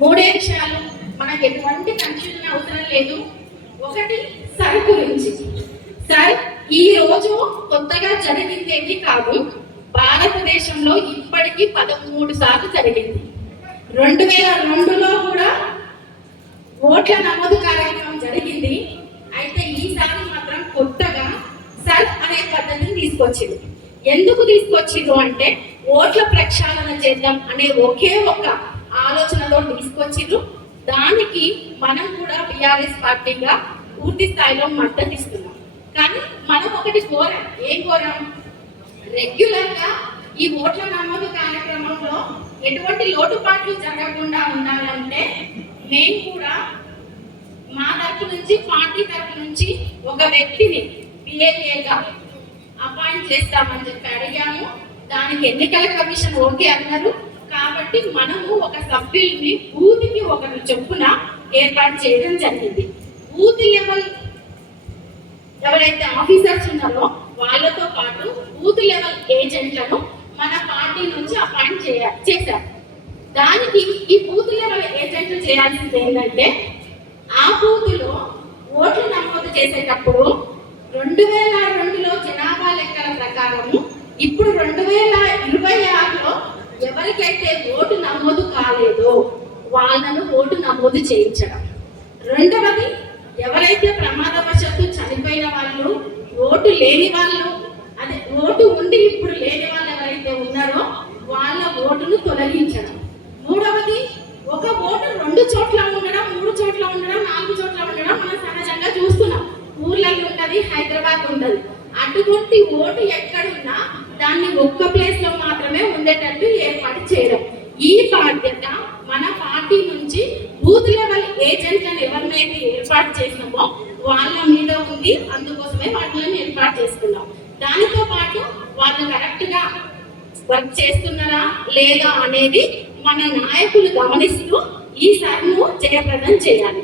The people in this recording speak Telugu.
మూడే విషయాలు, మనకు ఎటువంటి కన్ఫ్యూజన్ అవసరం లేదు. ఒకటి సర్ గురించి. సార్ ఈ రోజు కొత్తగా జరిగిందేది కాదు, భారతదేశంలో ఇప్పటికీ 13 సార్లు జరిగింది. 2002లో కూడా ఓట్ల నమోదు కార్యక్రమం జరిగింది. అయితే ఈసారి మాత్రం కొత్తగా సర్ అనే పద్ధతిని తీసుకొచ్చింది. ఎందుకు తీసుకొచ్చిండ్రు అంటే ఓట్ల ప్రక్షాళన చేద్దాం అనే ఒకే ఒక ఆలోచనతో తీసుకొచ్చిండ్రు. దానికి మనం కూడా బీఆర్ఎస్ పార్టీగా పూర్తి స్థాయిలో మద్దతు ఇస్తున్నాం. కానీ మనం ఒకటి కోరాం. ఏం కోరాం? రెగ్యులర్ గా ఈ ఓట్ల నమోదు కార్యక్రమంలో ఎటువంటి లోటుపాట్లు జరగకుండా ఉండాలంటే మేము కూడా మా తరఫు నుంచి, పార్టీ తరఫు నుంచి ఒక వ్యక్తిని పిఏగా అపాయింట్ చేస్తామని చెప్పి అడిగాము. దానికి ఎన్నికల కమిషన్ ఓకే అన్నారు. కాబట్టి మనము ఒక సభ్యుల్ని బూత్కి ఒకరు చొప్పున ఏర్పాటు చేయడం జరిగింది. బూత్ లెవెల్ ఎవరైతే ఆఫీసర్స్ ఉన్నారో వాళ్ళతో పాటు బూత్ లెవెల్ ఏజెంట్లను మన పార్టీ నుంచి అపాయింట్ చేశారు. దానికి ఈ బూత్ లెవెల్ ఏజెంట్లు చేయాల్సింది ఏంటంటే, ఆ బూత్లో ఓట్లు నమోదు చేసేటప్పుడు 2002లో జనాభా లెక్కల ప్రకారము ఇప్పుడు 2026లో ఎవరికైతే ఓటు నమోదు కాలేదో వాళ్ళను ఓటు నమోదు చేయించడం. రెండవది, ఎవరైతే ప్రమాదవశాత్తు చనిపోయిన వాళ్ళు, ఓటు లేని వాళ్ళు, అదే ఓటు ఉండి ఇప్పుడు లేని వాళ్ళు ఎవరైతే ఉన్నారో వాళ్ళ ఓటును తొలగించడం. మూడవది, ఒక ఓటు 2 చోట్ల ఉండడం, 3 చోట్ల ఉండడం, 4 చోట్ల ఉండడం మనం సహజంగా చూస్తున్నాం. ఊర్లలో ఉంటది, హైదరాబాద్ ఉంటది. అటువంటి ఓటు ఎక్కడున్నా దాన్ని ఒక్క ప్లేస్ లో మాత్రమే ఉండేటట్టు ఏర్పాటు చేయడం. ఈ బాధ్యత మన పార్టీ నుంచి బూత్ లెవెల్ ఏజెంట్లను ఎవరినైతే ఏర్పాటు చేసినామో వాళ్ళ మీద ఉంది. అందుకోసమే వాళ్ళని ఏర్పాటు చేసుకున్నాం. దానితో పాటు వాళ్ళు కరెక్ట్ గా వర్క్ చేస్తున్నారా లేదా అనేది మన నాయకులు గమనిస్తూ ఈ సర్ను జయప్రదం చేయాలి.